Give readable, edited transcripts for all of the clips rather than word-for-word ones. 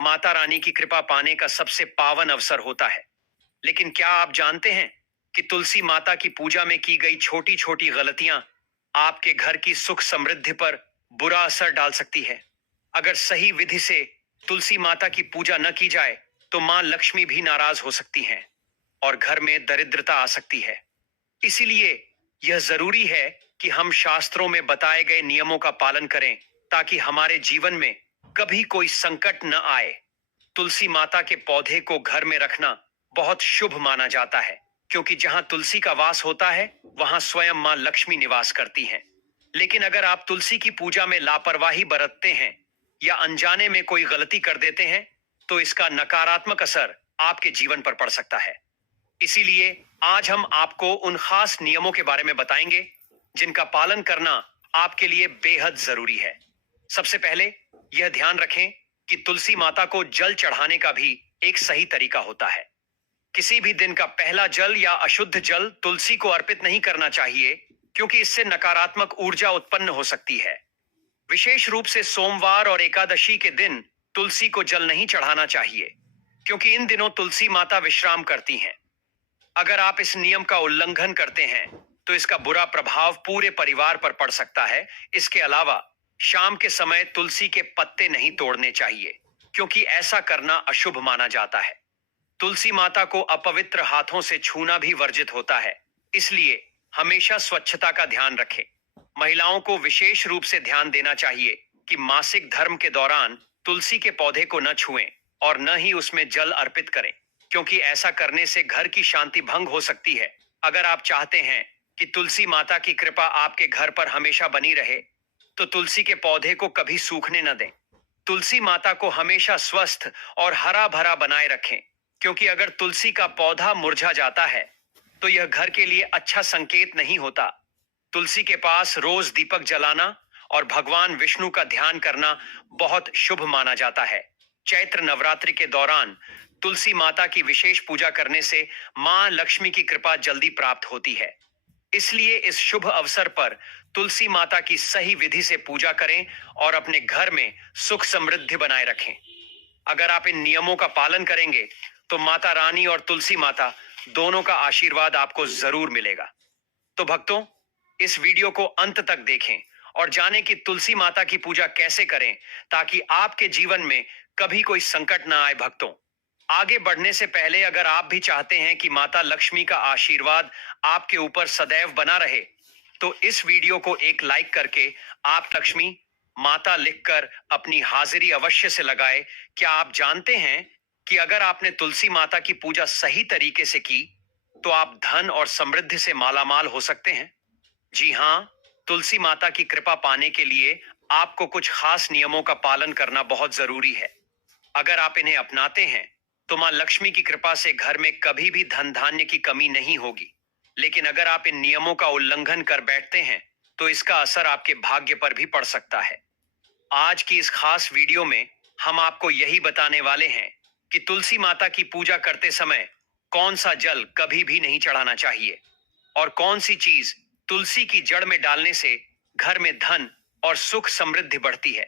माता रानी की कृपा पाने का सबसे पावन अवसर होता है। लेकिन क्या आप जानते हैं कि तुलसी माता की पूजा में की गई छोटी छोटी गलतियां आपके घर की सुख समृद्धि पर बुरा असर डाल सकती है। अगर सही विधि से तुलसी माता की पूजा न की जाए तो मां लक्ष्मी भी नाराज हो सकती हैं और घर में दरिद्रता आ सकती है। इसीलिए यह जरूरी है कि हम शास्त्रों में बताए गए नियमों का पालन करें ताकि हमारे जीवन में कभी कोई संकट न आए। तुलसी माता के पौधे को घर में रखना बहुत शुभ माना जाता है, क्योंकि जहां तुलसी का वास होता है वहां स्वयं मां लक्ष्मी निवास करती हैं। लेकिन अगर आप तुलसी की पूजा में लापरवाही बरतते हैं या अनजाने में कोई गलती कर देते हैं तो इसका नकारात्मक असर आपके जीवन पर पड़ सकता है। इसीलिए आज हम आपको उन खास नियमों के बारे में बताएंगे जिनका पालन करना आपके लिए बेहद जरूरी है। सबसे पहले यह ध्यान रखें कि तुलसी माता को जल चढ़ाने का भी एक सही तरीका होता है। किसी भी दिन का पहला जल या अशुद्ध जल तुलसी को अर्पित नहीं करना चाहिए, क्योंकि इससे नकारात्मक ऊर्जा उत्पन्न हो सकती है। विशेष रूप से सोमवार और एकादशी के दिन तुलसी को जल नहीं चढ़ाना चाहिए, क्योंकि इन दिनों तुलसी माता विश्राम करती हैं। अगर आप इस नियम का उल्लंघन करते हैं तो इसका बुरा प्रभाव पूरे परिवार पर पड़ सकता है। इसके अलावा शाम के समय तुलसी के पत्ते नहीं तोड़ने चाहिए, क्योंकि ऐसा करना अशुभ माना जाता है। तुलसी माता को अपवित्र हाथों से छूना भी वर्जित होता है, इसलिए हमेशा स्वच्छता का ध्यान रखें। महिलाओं को विशेष रूप से ध्यान देना चाहिए कि मासिक धर्म के दौरान तुलसी के पौधे को न छुएं और न ही उसमें जल अर्पित करें, क्योंकि ऐसा करने से घर की शांति भंग हो सकती है। अगर आप चाहते हैं कि तुलसी माता की कृपा आपके घर पर हमेशा बनी रहे, तो तुलसी के पौधे को कभी सूखने न दें। तुलसी माता को हमेशा स्वस्थ और हरा भरा बनाए रखें, क्योंकि अगर तुलसी का पौधा मुरझा जाता है तो यह घर के लिए अच्छा संकेत नहीं होता। तुलसी के पास रोज दीपक जलाना और भगवान विष्णु का ध्यान करना बहुत शुभ माना जाता है। चैत्र नवरात्रि के दौरान तुलसी माता की विशेष पूजा करने से मां लक्ष्मी की कृपा जल्दी प्राप्त होती है। इसलिए इस शुभ अवसर पर तुलसी माता की सही विधि से पूजा करें और अपने घर में सुख समृद्धि बनाए रखें। अगर आप इन नियमों का पालन करेंगे तो माता रानी और तुलसी माता दोनों का आशीर्वाद आपको जरूर मिलेगा। तो भक्तों, इस वीडियो को अंत तक देखें और जानें कि तुलसी माता की पूजा कैसे करें ताकि आपके जीवन में कभी कोई संकट ना आए। भक्तों, आगे बढ़ने से पहले अगर आप भी चाहते हैं कि माता लक्ष्मी का आशीर्वाद आपके ऊपर सदैव बना रहे, तो इस वीडियो को एक लाइक करके आप लक्ष्मी माता लिखकर अपनी हाजिरी अवश्य से लगाए। क्या आप जानते हैं कि अगर आपने तुलसी माता की पूजा सही तरीके से की तो आप धन और समृद्धि से मालामाल हो सकते हैं? जी हाँ, तुलसी माता की कृपा पाने के लिए आपको कुछ खास नियमों का पालन करना बहुत जरूरी है। अगर आप इन्हें अपनाते हैं तो मां लक्ष्मी की कृपा से घर में कभी भी धन धान्य की कमी नहीं होगी। लेकिन अगर आप इन नियमों का उल्लंघन कर बैठते हैं तो इसका असर आपके भाग्य पर भी पड़ सकता है। आज की इस खास वीडियो में हम आपको यही बताने वाले हैं कि तुलसी माता की पूजा करते समय कौन सा जल कभी भी नहीं चढ़ाना चाहिए और कौन सी चीज तुलसी की जड़ में डालने से घर में धन और सुख समृद्धि बढ़ती है।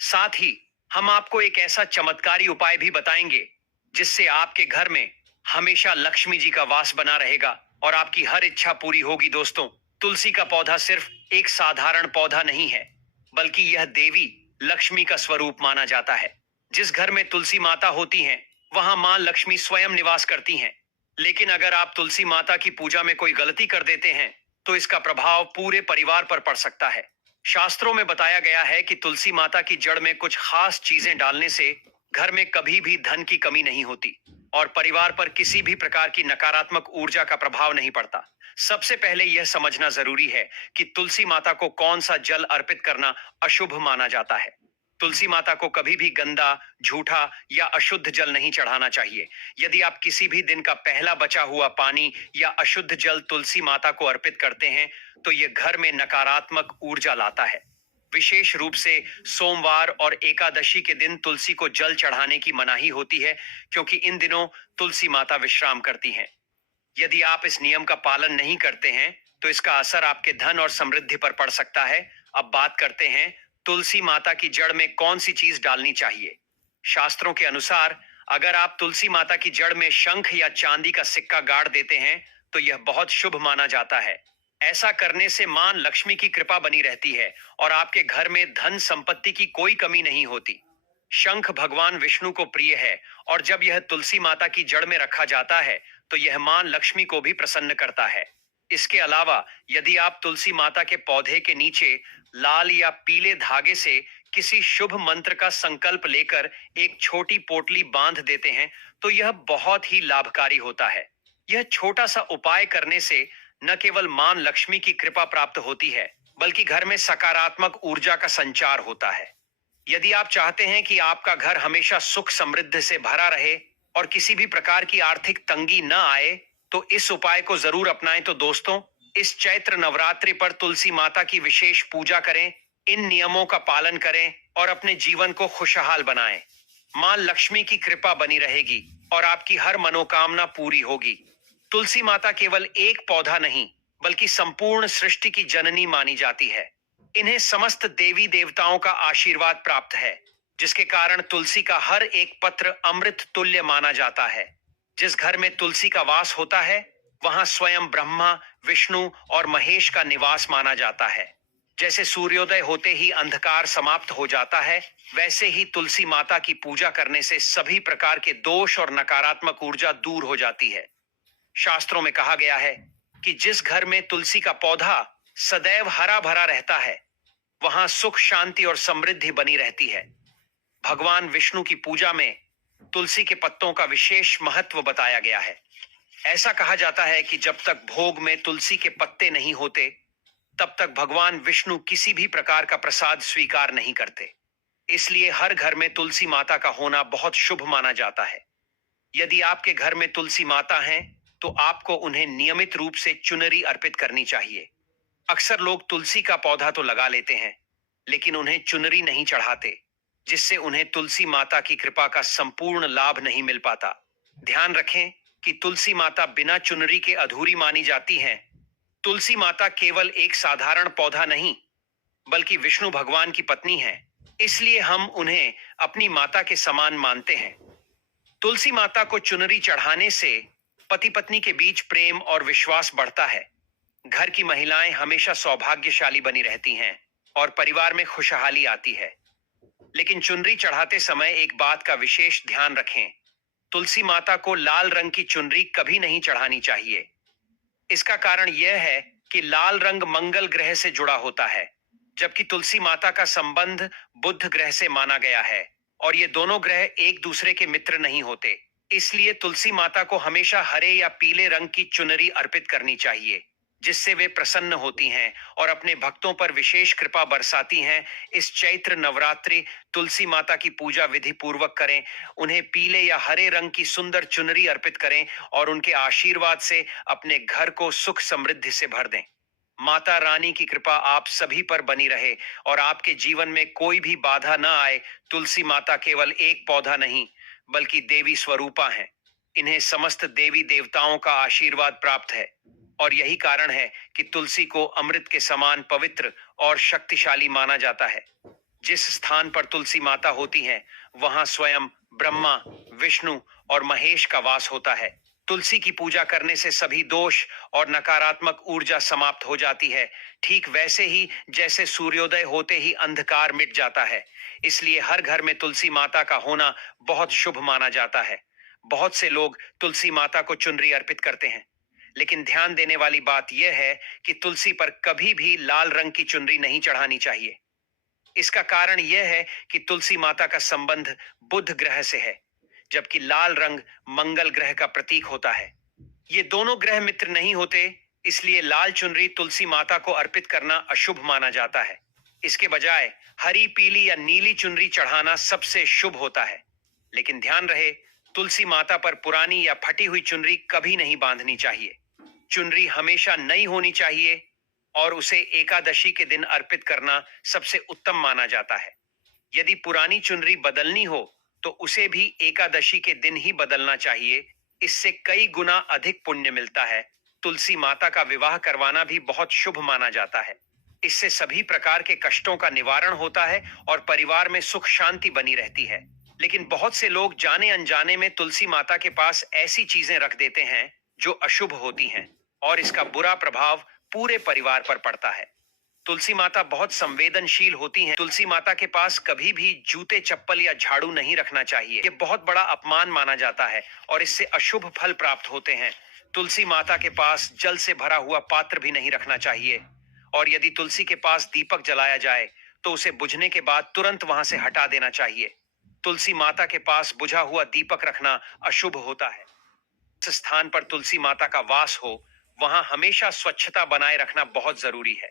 साथ ही हम आपको एक ऐसा चमत्कारी उपाय भी बताएंगे जिससे आपके घर में हमेशा लक्ष्मी जी का वास बना रहेगा और आपकी हर इच्छा पूरी होगी। दोस्तों, तुलसी का पौधा सिर्फ एक साधारण पौधा नहीं है, बल्कि यह देवी लक्ष्मी का स्वरूप माना जाता है। जिस घर में तुलसी माता होती हैं, वहां मां लक्ष्मी स्वयं निवास करती हैं। लेकिन अगर आप तुलसी माता की पूजा में कोई गलती कर देते हैं तो इसका प्रभाव पूरे परिवार पर पड़ सकता है। शास्त्रों में बताया गया है कि तुलसी माता की जड़ में कुछ खास चीजें डालने से घर में कभी भी धन की कमी नहीं होती और परिवार पर किसी भी प्रकार की नकारात्मक ऊर्जा का प्रभाव नहीं पड़ता। सबसे पहले यह समझना जरूरी है कि तुलसी माता को कौन सा जल अर्पित करना अशुभ माना जाता है। तुलसी माता को कभी भी गंदा, झूठा या अशुद्ध जल नहीं चढ़ाना चाहिए। यदि आप किसी भी दिन का पहला बचा हुआ पानी या अशुद्ध जल तुलसी माता को अर्पित करते हैं तो यह घर में नकारात्मक ऊर्जा लाता है। विशेष रूप से सोमवार और एकादशी के दिन तुलसी को जल चढ़ाने की मनाही होती है, क्योंकि इन दिनों तुलसी माता विश्राम करती हैं। यदि आप इस नियम का पालन नहीं करते हैं तो इसका असर आपके धन और समृद्धि पर पड़ सकता है। अब बात करते हैं तुलसी माता की जड़ में कौन सी चीज डालनी चाहिए। शास्त्रों के अनुसार अगर आप तुलसी माता की जड़ में शंख या चांदी का सिक्का गाड़ देते हैं तो यह बहुत शुभ माना जाता है। ऐसा करने से मां लक्ष्मी की कृपा बनी रहती है और आपके घर में धन संपत्ति की कोई कमी नहीं होती। शंख भगवान विष्णु को प्रिय है और जब यह तुलसी माता की जड़ में रखा जाता है तो यह मां लक्ष्मी को भी प्रसन्न करता है। इसके अलावा यदि आप तुलसी माता के पौधे के नीचे लाल या पीले धागे से किसी शुभ मंत्र का संकल्प लेकर एक छोटी पोटली बांध देते हैं तो यह बहुत ही लाभकारी होता है। यह छोटा सा उपाय करने से न केवल मां लक्ष्मी की कृपा प्राप्त होती है बल्कि घर में सकारात्मक ऊर्जा का संचार होता है। यदि आप चाहते हैं कि आपका घर हमेशा सुख समृद्धि से भरा रहे और किसी भी प्रकार की आर्थिक तंगी न आए तो इस उपाय को जरूर अपनाएं। तो दोस्तों, इस चैत्र नवरात्रि पर तुलसी माता की विशेष पूजा करें, इन नियमों का पालन करें और अपने जीवन को खुशहाल बनाएं। मां लक्ष्मी की कृपा बनी रहेगी और आपकी हर मनोकामना पूरी होगी। तुलसी माता केवल एक पौधा नहीं बल्कि संपूर्ण सृष्टि की जननी मानी जाती है। इन्हें समस्त देवी देवताओं का आशीर्वाद प्राप्त है, जिसके कारण तुलसी का हर एक पत्र अमृत तुल्य माना जाता है। जिस घर में तुलसी का वास होता है वहां स्वयं ब्रह्मा, विष्णु और महेश का निवास माना जाता है। जैसे सूर्योदय होते ही अंधकार समाप्त हो जाता है, वैसे ही तुलसी माता की पूजा करने से सभी प्रकार के दोष और नकारात्मक ऊर्जा दूर हो जाती है। शास्त्रों में कहा गया है कि जिस घर में तुलसी का पौधा सदैव हरा भरा रहता है वहां सुख, शांति और समृद्धि बनी रहती है। भगवान विष्णु की पूजा में तुलसी के पत्तों का विशेष महत्व बताया गया है। ऐसा कहा जाता है कि जब तक भोग में तुलसी के पत्ते नहीं होते तब तक भगवान विष्णु किसी भी प्रकार का प्रसाद स्वीकार नहीं करते। इसलिए हर घर में तुलसी माता का होना बहुत शुभ माना जाता है। यदि आपके घर में तुलसी माता हैं तो आपको उन्हें नियमित रूप से चुनरी अर्पित करनी चाहिए। अक्सर लोग तुलसी का पौधा तो लगा लेते हैं लेकिन उन्हें चुनरी नहीं चढ़ाते, जिससे उन्हें तुलसी माता की कृपा का संपूर्ण लाभ नहीं मिल पाता। ध्यान रखें कि तुलसी माता बिना चुनरी के अधूरी मानी जाती हैं। तुलसी माता केवल एक साधारण पौधा नहीं बल्कि विष्णु भगवान की पत्नी है, इसलिए हम उन्हें अपनी माता के समान मानते हैं। तुलसी माता को चुनरी चढ़ाने से पति पत्नी के बीच प्रेम और विश्वास बढ़ता है। घर की महिलाएं हमेशा सौभाग्यशाली बनी रहती हैं और परिवार में खुशहाली आती है। लेकिन चुनरी चढ़ाते समय एक बात का विशेष ध्यान रखें। तुलसी माता को लाल रंग की चुनरी कभी नहीं चढ़ानी चाहिए। इसका कारण यह है कि लाल रंग मंगल ग्रह से जुड़ा होता है, जबकि तुलसी माता का संबंध बुध ग्रह से माना गया है और ये दोनों ग्रह एक दूसरे के मित्र नहीं होते। इसलिए तुलसी माता को हमेशा हरे या पीले रंग की चुनरी अर्पित करनी चाहिए, जिससे वे प्रसन्न होती हैं और अपने भक्तों पर विशेष कृपा बरसाती हैं। इस चैत्र नवरात्रि तुलसी माता की पूजा विधि पूर्वक करें, उन्हें पीले या हरे रंग की सुंदर चुनरी अर्पित करें और उनके आशीर्वाद से अपने घर को सुख समृद्धि से भर दें। माता रानी की कृपा आप सभी पर बनी रहे और आपके जीवन में कोई भी बाधा न आए। तुलसी माता केवल एक पौधा नहीं बल्कि देवी स्वरूपा हैं। इन्हें समस्त देवी देवताओं का आशीर्वाद प्राप्त है और यही कारण है कि तुलसी को अमृत के समान पवित्र और शक्तिशाली माना जाता है। जिस स्थान पर तुलसी माता होती हैं, वहां स्वयं ब्रह्मा, विष्णु और महेश का वास होता है। तुलसी की पूजा करने से सभी दोष और नकारात्मक ऊर्जा समाप्त हो जाती है, ठीक वैसे ही जैसे सूर्योदय होते ही अंधकार मिट जाता है। इसलिए हर घर में तुलसी माता का होना बहुत शुभ माना जाता है। बहुत से लोग तुलसी माता को चुनरी अर्पित करते हैं, लेकिन ध्यान देने वाली बात यह है कि तुलसी पर कभी भी लाल रंग की चुनरी नहीं चढ़ानी चाहिए। इसका कारण यह है कि तुलसी माता का संबंध बुध ग्रह से है, जबकि लाल रंग मंगल ग्रह का प्रतीक होता है। ये दोनों ग्रह मित्र नहीं होते, इसलिए लाल चुनरी तुलसी माता को अर्पित करना अशुभ माना जाता है। इसके बजाय हरी, पीली या नीली चुनरी चढ़ाना सबसे शुभ होता है। लेकिन ध्यान रहे, तुलसी माता पर पुरानी या फटी हुई चुनरी कभी नहीं बांधनी चाहिए। चुनरी हमेशा नई होनी चाहिए और उसे एकादशी के दिन अर्पित करना सबसे उत्तम माना जाता है। यदि पुरानी चुनरी बदलनी हो तो उसे भी एकादशी के दिन ही बदलना चाहिए। इससे कई गुना अधिक पुण्य मिलता है। तुलसी माता का विवाह करवाना भी बहुत शुभ माना जाता है। इससे सभी प्रकार के कष्टों का निवारण होता है और परिवार में सुख शांति बनी रहती है। लेकिन बहुत से लोग जाने अनजाने में तुलसी माता के पास ऐसी चीजें रख देते हैं जो अशुभ होती हैं, और इसका बुरा प्रभाव पूरे परिवार पर पड़ता है। तुलसी माता बहुत संवेदनशील होती हैं। तुलसी माता के पास कभी भी जूते, चप्पल या झाड़ू नहीं रखना चाहिए। ये बहुत बड़ा अपमान माना जाता है और इससे अशुभ फल प्राप्त होते हैं। तुलसी माता के पास जल से भरा हुआ पात्र भी नहीं रखना चाहिए, और यदि तुलसी के पास दीपक जलाया जाए तो उसे बुझने के बाद तुरंत वहां से हटा देना चाहिए। तुलसी माता के पास बुझा हुआ दीपक रखना अशुभ होता है। जिस स्थान पर तुलसी माता का वास हो, वहां हमेशा स्वच्छता बनाए रखना बहुत जरूरी है।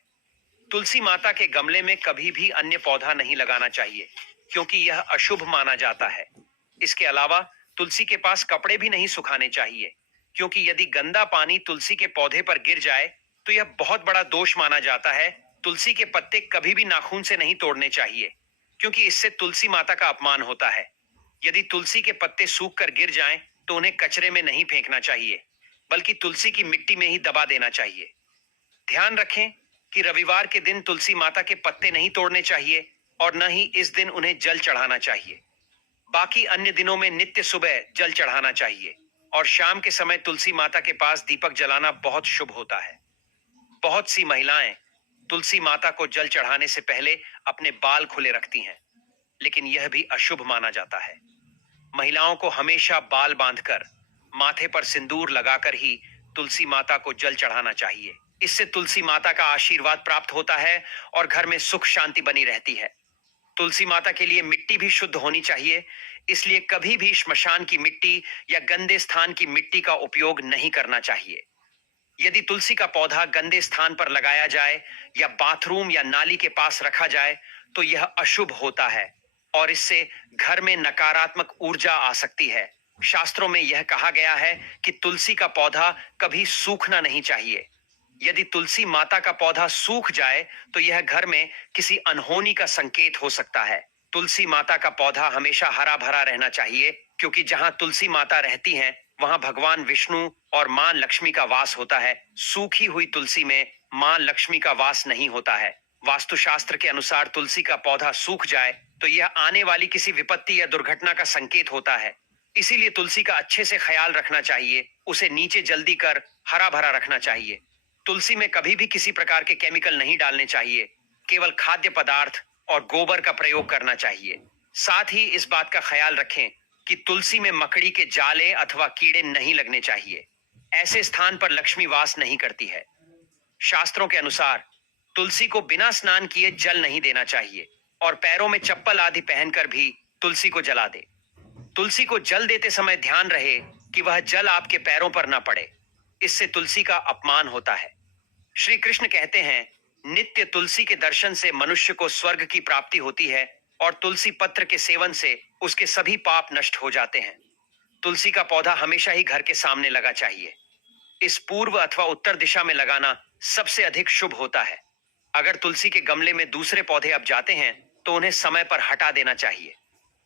तुलसी माता के गमले में कभी भी अन्य पौधा नहीं लगाना चाहिए, क्योंकि यह अशुभ माना जाता है। इसके अलावा तुलसी के पास कपड़े भी नहीं सुखाने चाहिए, क्योंकि यदि गंदा पानी तुलसी के पौधे पर गिर जाए तो यह बहुत बड़ा दोष माना जाता है। तुलसी के पत्ते कभी भी नाखून से नहीं तोड़ने चाहिए, क्योंकि इससे तुलसी माता का अपमान होता है। यदि तुलसी के पत्ते सूख कर गिर जाएं, तो उन्हें कचरे में नहीं फेंकना चाहिए, बल्कि तुलसी की मिट्टी में ही दबा देना चाहिए। ध्यान रखें कि रविवार के दिन तुलसी माता के पत्ते नहीं तोड़ने चाहिए और न ही इस दिन उन्हें जल चढ़ाना चाहिए। बाकी अन्य दिनों में नित्य सुबह जल चढ़ाना चाहिए, और शाम के समय तुलसी माता के पास दीपक जलाना बहुत शुभ होता है। बहुत सी महिलाएं तुलसी माता को जल चढ़ाने से पहले अपने बाल खुले रखती हैं, लेकिन यह भी अशुभ माना जाता है। महिलाओं को हमेशा बाल बांधकर, माथे पर सिंदूर लगाकर ही तुलसी माता को जल चढ़ाना चाहिए। इससे तुलसी माता का आशीर्वाद प्राप्त होता है और घर में सुख शांति बनी रहती है। तुलसी माता के लिए मिट्टी भी शुद्ध होनी चाहिए, इसलिए कभी भी श्मशान की मिट्टी या गंदे स्थान की मिट्टी का उपयोग नहीं करना चाहिए। यदि तुलसी का पौधा गंदे स्थान पर लगाया जाए या बाथरूम या नाली के पास रखा जाए तो यह अशुभ होता है, और इससे घर में नकारात्मक ऊर्जा आ सकती है। शास्त्रों में यह कहा गया है कि तुलसी का पौधा कभी सूखना नहीं चाहिए। यदि तुलसी माता का पौधा सूख जाए तो यह घर में किसी अनहोनी का संकेत हो सकता है। तुलसी माता का पौधा हमेशा हरा भरा रहना चाहिए, क्योंकि जहां तुलसी माता रहती हैं, वहां भगवान विष्णु और मां लक्ष्मी का वास होता है। सूखी हुई तुलसी में मां लक्ष्मी का वास नहीं होता है। वास्तुशास्त्र के अनुसार तुलसी का पौधा सूख जाए तो यह आने वाली किसी विपत्ति या दुर्घटना का संकेत होता है। इसीलिए तुलसी का अच्छे से ख्याल रखना चाहिए, उसे नीचे जल्दी कर हरा भरा रखना चाहिए। तुलसी में कभी भी किसी प्रकार के केमिकल नहीं डालने चाहिए, केवल खाद्य पदार्थ और गोबर का प्रयोग करना चाहिए। साथ ही इस बात का ख्याल रखें कि तुलसी में मकड़ी के जाले अथवा कीड़े नहीं लगने चाहिए। ऐसे स्थान पर लक्ष्मी वास नहीं करती है। शास्त्रों के अनुसार तुलसी को बिना स्नान किए जल नहीं देना चाहिए, और पैरों में चप्पल आदि पहनकर भी तुलसी को जला दे। तुलसी को जल देते समय ध्यान रहे कि वह जल आपके पैरों पर न पड़े, इससे तुलसी का अपमान होता है। श्री कृष्ण कहते हैं, नित्य तुलसी के दर्शन से मनुष्य को स्वर्ग की प्राप्ति होती है, और तुलसी पत्र के सेवन से उसके सभी पाप नष्ट हो जाते हैं। तुलसी का पौधा हमेशा ही घर के सामने लगा चाहिए। इस पूर्व अथवा उत्तर दिशा में लगाना सबसे अधिक शुभ होता है। अगर तुलसी के गमले में दूसरे पौधे अब जाते हैं तो उन्हें समय पर हटा देना चाहिए।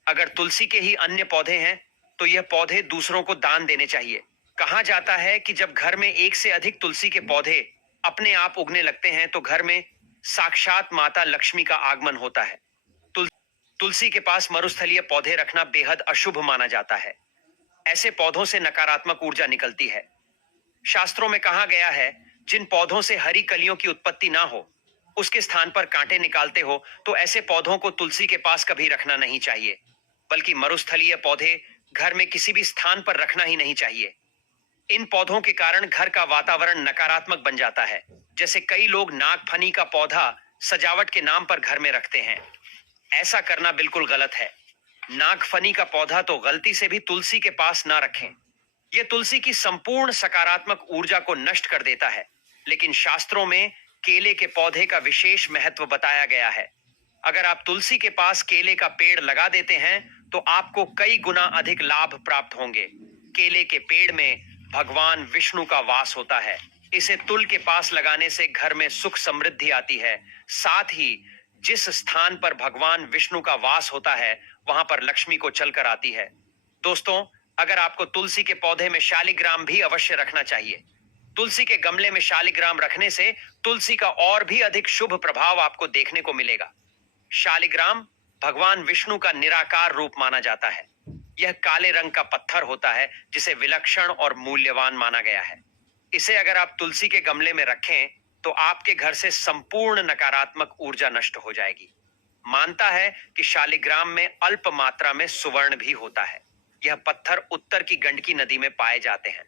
अगर तुलसी के ही अन्य पौधे हैं तो यह पौधे दूसरों को दान देने चाहिए। कहा जाता है कि जब घर में एक से अधिक तुलसी के पौधे अपने आप उगने लगते हैं तो घर में साक्षात माता लक्ष्मी का आगमन होता है। तुलसी के पास मरुस्थलीय पौधे रखना बेहद अशुभ माना जाता है। ऐसे पौधों से नकारात्मक ऊर्जा निकलती है। शास्त्रों में कहा गया है, जिन पौधों से हरी कलियों की उत्पत्ति ना हो, उसके स्थान पर कांटे निकालते हो तो ऐसे पौधों को तुलसी के पास कभी रखना नहीं चाहिए, बल्कि मरुस्थलीय पौधे घर में किसी भी स्थान पर रखना ही नहीं चाहिए। इन पौधों के कारण घर का वातावरण नकारात्मक बन जाता है। जैसे कई लोग नागफनी का पौधा सजावट के नाम पर घर में रखते हैं। ऐसा करना बिल्कुल गलत है। नागफनी का पौधा तो गलती से भी तुलसी के पास ना रखें। यह तुलसी की संपूर्ण सकारात्मक ऊर्जा को नष्ट कर देता है। लेकिन शास्त्रों में केले के पौधे का विशेष महत्व बताया गया है। अगर आप तुलसी के पास केले का पेड़ लगा देते हैं तो आपको कई गुना अधिक लाभ प्राप्त होंगे। केले के पेड़ में भगवान विष्णु का वास होता है। इसे तुल के पास लगाने से घर में सुख समृद्धि आती है। साथ ही जिस स्थान पर भगवान विष्णु का वास होता है वहां पर लक्ष्मी को चलकर आती है। दोस्तों, अगर आपको तुलसी के पौधे में शालिग्राम भी अवश्य रखना चाहिए। तुलसी के गमले में शालिग्राम रखने से तुलसी का और भी अधिक शुभ प्रभाव आपको देखने को मिलेगा। शालिग्राम भगवान विष्णु का निराकार रूप माना जाता है। यह काले रंग का पत्थर होता है जिसे विलक्षण और मूल्यवान माना गया है। इसे अगर आप तुलसी के गमले में रखें तो आपके घर से संपूर्ण नकारात्मक ऊर्जा नष्ट हो जाएगी। मानता है कि शालिग्राम में अल्प मात्रा में सुवर्ण भी होता है। यह पत्थर उत्तर की गंडकी नदी में पाए जाते हैं।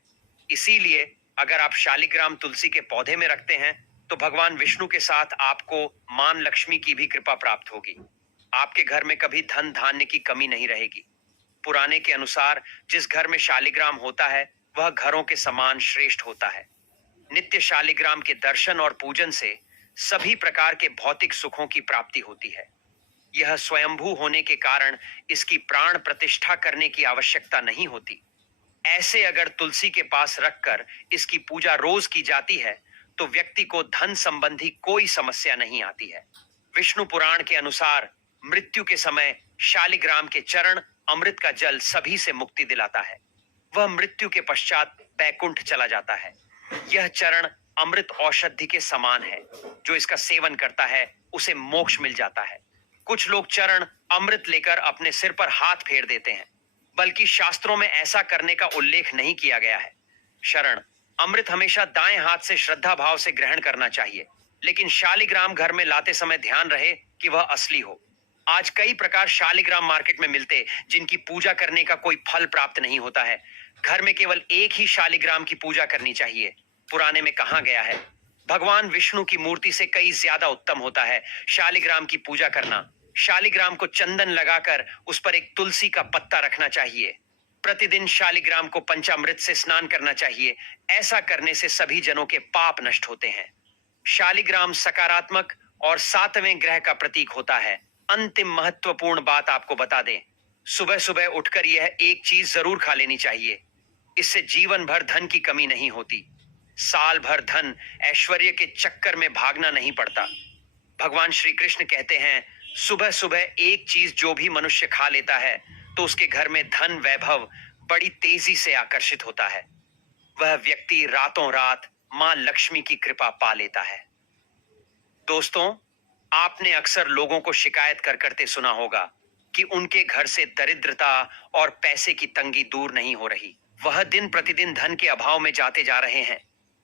इसीलिए अगर आप शालिग्राम तुलसी के पौधे में रखते हैं तो भगवान विष्णु के साथ आपको मां लक्ष्मी की भी कृपा प्राप्त होगी। आपके घर में कभी धन धान्य की कमी नहीं रहेगी। पुराने के अनुसार जिस घर में शालिग्राम होता है वह घरों के समान श्रेष्ठ होता है। नित्य शालिग्राम के दर्शन और पूजन से सभी प्रकार के भौतिक सुखों की प्राप्ति होती है। यह स्वयंभू होने के कारण इसकी प्राण प्रतिष्ठा करने की आवश्यकता नहीं होती। ऐसे अगर तुलसी के पास रखकर इसकी पूजा रोज की जाती है तो व्यक्ति को धन संबंधी कोई समस्या नहीं आती है। विष्णु पुराण के अनुसार मृत्यु के समय शालिग्राम के चरण अमृत का जल सभी से मुक्ति दिलाता है। वह मृत्यु के पश्चात बैकुंठ चला जाता है। यह चरण अमृत औषधि के समान है। जो इसका सेवन करता है उसे मोक्ष मिल जाता है। कुछ लोग चरण अमृत लेकर अपने सिर पर हाथ फेर देते हैं, बल्कि शास्त्रों में ऐसा करने का उल्लेख नहीं किया गया है। शरण अमृत हमेशा दाएं हाथ से श्रद्धा भाव से ग्रहण करना चाहिए, लेकिन शालिग्राम घर में लाते समय ध्यान रहे कि वह असली हो। आज कई प्रकार शालिग्राम मार्केट में मिलते जिनकी पूजा करने का कोई फल प्राप्त नहीं होता है। घर में केवल एक ही शालिग्राम की पूजा करनी चाहिए। पुराने में कहा गया है भगवान विष्णु की मूर्ति से कई ज्यादा उत्तम होता है शालिग्राम की पूजा करना। शालिग्राम को चंदन लगाकर उस पर एक तुलसी का पत्ता रखना चाहिए। प्रतिदिन शालिग्राम को पंचामृत से स्नान करना चाहिए। ऐसा करने से सभी जनों के पाप नष्ट होते हैं। शालिग्राम सकारात्मक और सातवें ग्रह का प्रतीक होता है। अंतिम महत्वपूर्ण बात आपको बता दें, सुबह सुबह उठकर यह एक चीज जरूर खा लेनी चाहिए। इससे जीवन भर धन की कमी नहीं होती। साल भर धन ऐश्वर्य के चक्कर में भागना नहीं पड़ता। भगवान श्री कृष्ण कहते हैं सुबह सुबह एक चीज जो भी मनुष्य खा लेता है तो उसके घर में धन वैभव बड़ी तेजी से आकर्षित होता है। वह व्यक्ति रातों रात मां लक्ष्मी की कृपा पा लेता है। दोस्तों, आपने अक्सर लोगों को शिकायत करते सुना होगा कि उनके घर से दरिद्रता और पैसे की तंगी दूर नहीं हो रही। वह दिन प्रतिदिन धन के अभाव में जाते जा रहे हैं।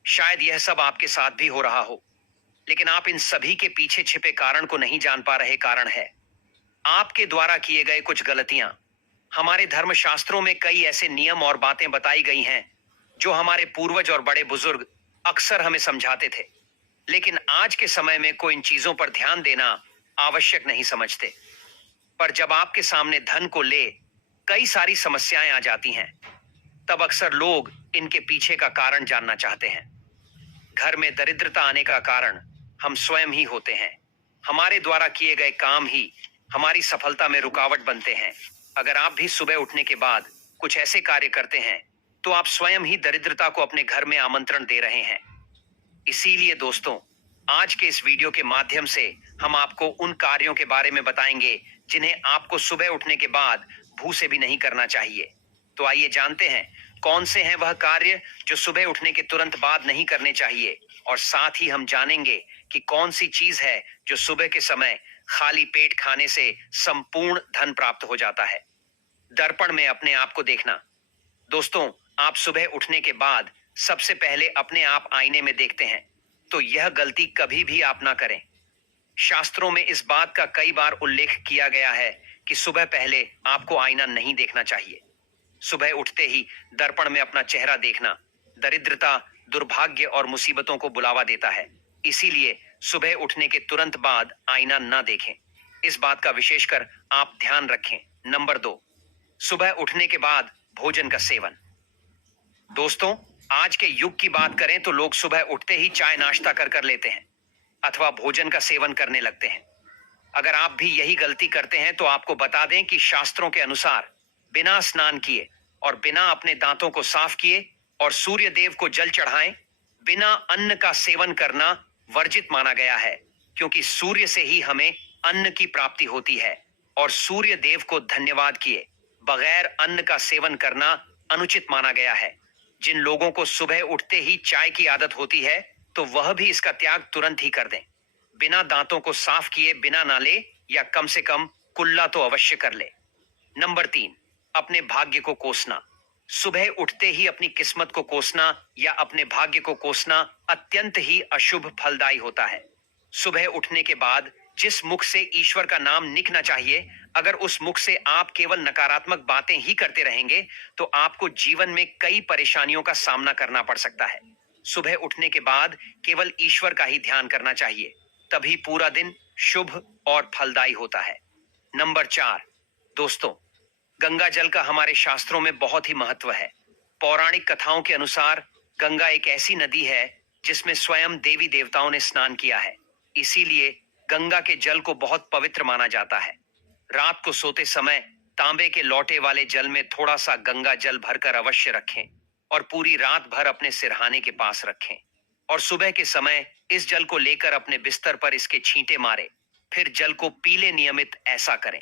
शायद यह सब आपके साथ भी हो रहा हो, लेकिन आप इन सभी के पीछे छिपे कारण को नहीं जान पा रहे। कारण है आपके द्वारा किए गए कुछ गलतियां। हमारे धर्म शास्त्रों में कई ऐसे नियम और बातें बताई गई हैं जो हमारे पूर्वज और बड़े बुजुर्ग अक्सर हमें समझाते थे, लेकिन आज के समय में कोई इन चीजों पर ध्यान देना आवश्यक नहीं समझते। पर जब आपके सामने धन को ले कई सारी समस्याएं आ जाती हैं, तब अक्सर लोग इनके पीछे का कारण जानना चाहते हैं। घर में दरिद्रता आने का कारण हम स्वयं ही होते हैं। हमारे द्वारा किए गए काम ही हमारी सफलता में रुकावट बनते हैं। अगर आप भी सुबह उठने के बाद कुछ ऐसे कार्य करते हैं तो आप स्वयं ही दरिद्रता को अपने घर में आमंत्रण दे रहे हैं। इसीलिए दोस्तों, आज के इस वीडियो के माध्यम से हम आपको उन कार्यों के बारे में बताएंगे जिन्हें आपको सुबह उठने के बाद भूल से भी नहीं करना चाहिए। तो आइए जानते हैं कौन से हैं वह कार्य जो सुबह उठने के तुरंत बाद नहीं करने चाहिए, और साथ ही हम जानेंगे कि कौन सी चीज है जो सुबह के समय खाली पेट खाने से संपूर्ण धन प्राप्त हो जाता है। दर्पण में अपने आप को देखना। दोस्तों, आप सुबह उठने के बाद सबसे पहले अपने आप आईने में देखते हैं, तो यह गलती कभी भी आप ना करें। शास्त्रों में इस बात का कई बार उल्लेख किया गया है कि सुबह पहले आपको आईना नहीं देखना चाहिए। सुबह उठते ही दर्पण में अपना चेहरा देखना दरिद्रता, दुर्भाग्य और मुसीबतों को बुलावा देता है। इसीलिए सुबह उठने के तुरंत बाद आईना न देखें। इस बात का विशेषकर आप ध्यान रखें। नंबर 2, सुबह उठने के बाद भोजन का सेवन। दोस्तों, आज के युग की बात करें तो लोग सुबह उठते ही चाय नाश्ता कर लेते हैं अथवा भोजन का सेवन करने लगते हैं। अगर आप भी यही गलती करते हैं तो आपको बता दें कि शास्त्रों के अनुसार बिना स्नान किए और बिना अपने दांतों को साफ किए और सूर्य देव को जल चढ़ाएं, बिना अन्न का सेवन करना वर्जित माना गया है, क्योंकि सूर्य से ही हमें अन्न की प्राप्ति होती है और सूर्य देव को धन्यवाद किए बगैर अन्न का सेवन करना अनुचित माना गया है। जिन लोगों को सुबह उठते ही चाय की आदत होती है तो वह भी इसका त्याग तुरंत ही कर दें। बिना दांतों को साफ किए बिना नाले या कम से कम कुल्ला तो अवश्य कर ले। नंबर 3, अपने भाग्य को कोसना। सुबह उठते ही अपनी किस्मत को कोसना या अपने भाग्य को कोसना अत्यंत ही अशुभ फलदायी होता है। सुबह उठने के बाद जिस मुख से ईश्वर का नाम निकलना चाहिए, अगर उस मुख से आप केवल नकारात्मक बातें ही करते रहेंगे तो आपको जीवन में कई परेशानियों का सामना करना पड़ सकता है। सुबह उठने के बाद केवल ईश्वर का ही ध्यान करना चाहिए, तभी पूरा दिन शुभ और फलदायी होता है। नंबर 4, दोस्तों, गंगा जल का हमारे शास्त्रों में बहुत ही महत्व है। पौराणिक कथाओं के अनुसार गंगा एक ऐसी नदी है जिसमें स्वयं देवी देवताओं ने स्नान किया है। इसीलिए गंगा के जल को बहुत पवित्र माना जाता है। रात को सोते समय तांबे के लोटे वाले जल में थोड़ा सा गंगा जल भरकर अवश्य रखें और पूरी रात भर अपने सिरहाने के पास रखें और सुबह के समय इस जल को लेकर अपने बिस्तर पर इसके छींटे मारे, फिर जल को पी ले। नियमित ऐसा करें।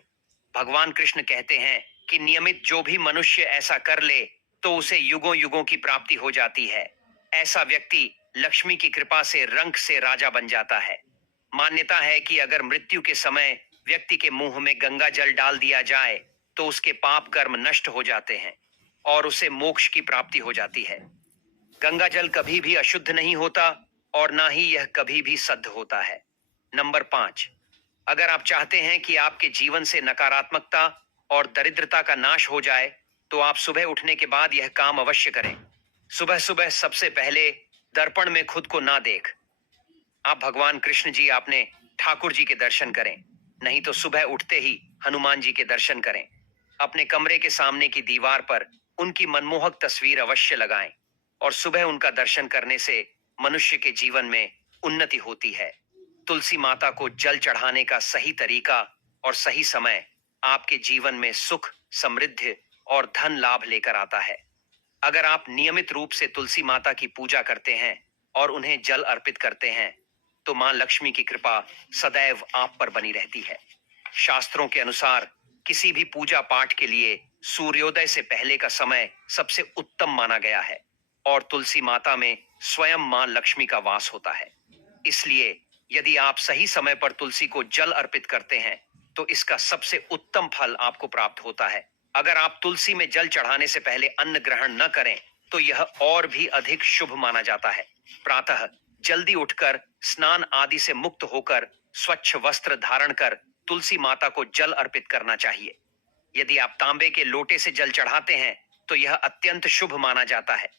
भगवान कृष्ण कहते हैं कि नियमित जो भी मनुष्य ऐसा कर ले तो उसे युगों युगों की प्राप्ति हो जाती है। ऐसा व्यक्ति लक्ष्मी की कृपा से रंक से राजा बन जाता है। मान्यता है कि अगर मृत्यु के समय व्यक्ति के मुंह में गंगा जल डाल दिया जाए तो उसके पाप कर्म नष्ट हो जाते हैं और उसे मोक्ष की प्राप्ति हो जाती है। गंगा जल कभी भी अशुद्ध नहीं होता और ना ही यह कभी भी शुद्ध होता है। नंबर 5, अगर आप चाहते हैं कि आपके जीवन से नकारात्मकता और दरिद्रता का नाश हो जाए तो आप सुबह उठने के बाद यह काम अवश्य करें। सुबह सुबह सबसे पहले दर्पण में खुद को ना देख। आप भगवान कृष्ण जी, आपने ठाकुर जी के दर्शन करें, नहीं तो सुबह उठते ही हनुमान जी के दर्शन करें। अपने कमरे के सामने की दीवार पर उनकी मनमोहक तस्वीर अवश्य लगाएं और सुबह उनका दर्शन करने से मनुष्य के जीवन में उन्नति होती है। तुलसी माता को जल चढ़ाने का सही तरीका और सही समय आपके जीवन में सुख, समृद्धि और धन लाभ लेकर आता है। अगर आप नियमित रूप से तुलसी माता की पूजा करते हैं और उन्हें जल अर्पित करते हैं तो मां लक्ष्मी की कृपा सदैव आप पर बनी रहती है। शास्त्रों के अनुसार किसी भी पूजा पाठ के लिए सूर्योदय से पहले का समय सबसे उत्तम माना गया है और तुलसी माता में स्वयं मां लक्ष्मी का वास होता है। इसलिए यदि आप सही समय पर तुलसी को जल अर्पित करते हैं तो इसका सबसे उत्तम फल आपको प्राप्त होता है। अगर आप तुलसी में जल चढ़ाने से पहले अन्न ग्रहण न करें तो यह और भी अधिक शुभ माना जाता है। प्रातः जल्दी उठकर स्नान आदि से मुक्त होकर स्वच्छ वस्त्र धारण कर तुलसी माता को जल अर्पित करना चाहिए। यदि आप तांबे के लोटे से जल चढ़ाते हैं तो यह अत्यंत शुभ माना जाता है।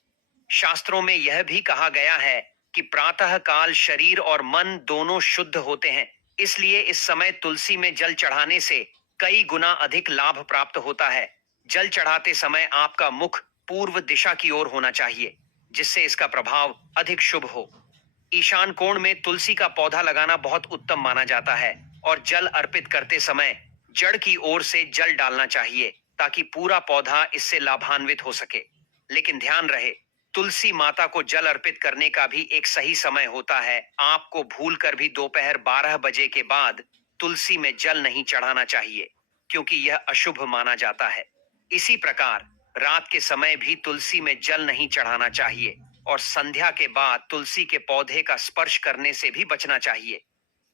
शास्त्रों में यह भी कहा गया है कि प्रातः काल शरीर और मन दोनों शुद्ध होते हैं, इसलिए इस समय तुलसी में जल चढ़ाने से कई गुना अधिक लाभ प्राप्त होता है। जल चढ़ाते समय आपका मुख पूर्व दिशा की ओर होना चाहिए, जिससे इसका प्रभाव अधिक शुभ हो। ईशान कोण में तुलसी का पौधा लगाना बहुत उत्तम माना जाता है और जल अर्पित करते समय जड़ की ओर से जल डालना चाहिए ताकि पूरा पौधा इससे लाभान्वित हो सके। लेकिन ध्यान रहे, तुलसी माता को जल अर्पित करने का भी एक सही समय होता है। आपको भूलकर भी दोपहर 12 बजे के बाद तुलसी में जल नहीं चढ़ाना चाहिए, क्योंकि यह अशुभ माना जाता है। इसी प्रकार रात के समय भी तुलसी में जल नहीं चढ़ाना चाहिए और संध्या के बाद तुलसी के पौधे का स्पर्श करने से भी बचना चाहिए।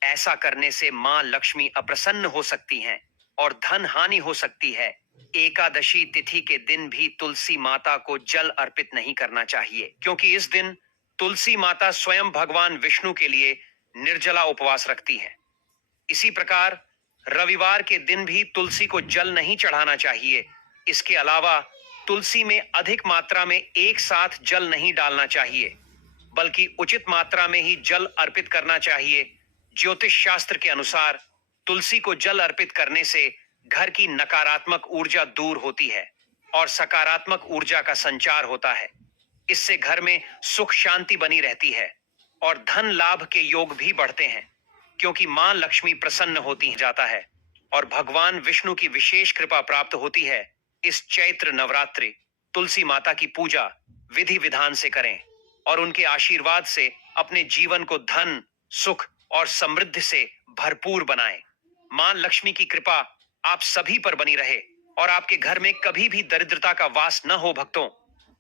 ऐसा करने से मां लक्ष्मी अप्रसन्न हो सकती हैं और धन हानि हो सकती है। एकादशी तिथि के दिन भी तुलसी माता को जल अर्पित नहीं करना चाहिए, क्योंकि इस दिन तुलसी माता स्वयं भगवान विष्णु के लिए निर्जला उपवास रखती हैं। इसी प्रकार रविवार के दिन भी तुलसी को जल नहीं चढ़ाना चाहिए। इसके अलावा तुलसी में अधिक मात्रा में एक साथ जल नहीं डालना चाहिए, बल्कि उचित मात्रा में ही जल अर्पित करना चाहिए। ज्योतिष शास्त्र के अनुसार तुलसी को जल अर्पित करने से घर की नकारात्मक ऊर्जा दूर होती है और सकारात्मक ऊर्जा का संचार होता है। इससे घर में सुख शांति बनी रहती है और धन लाभ के योग भी बढ़ते हैं, क्योंकि मां लक्ष्मी प्रसन्न होती जाता है और भगवान विष्णु की विशेष कृपा प्राप्त होती है। इस चैत्र नवरात्रि तुलसी माता की पूजा विधि विधान से करें और उनके आशीर्वाद से अपने जीवन को धन, सुख और समृद्धि से भरपूर बनाएं। मां लक्ष्मी की कृपा आप सभी पर बनी रहे और आपके घर में कभी भी दरिद्रता का वास न हो। भक्तों,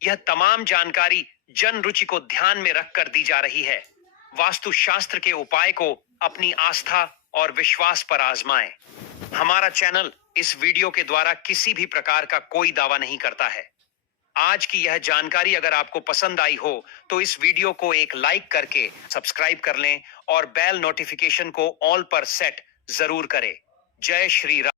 यह तमाम जानकारी जन रुचि को ध्यान में रखकर दी जा रही है। वास्तु शास्त्र के उपाय को अपनी आस्था और विश्वास पर आजमाएं। हमारा चैनल इस वीडियो के द्वारा किसी भी प्रकार का कोई दावा नहीं करता है। आज की यह जानकारी अगर आपको पसंद आई हो तो इस वीडियो को एक लाइक करके सब्सक्राइब कर लें और बेल नोटिफिकेशन को ऑल पर सेट जरूर करें। जय श्री राम।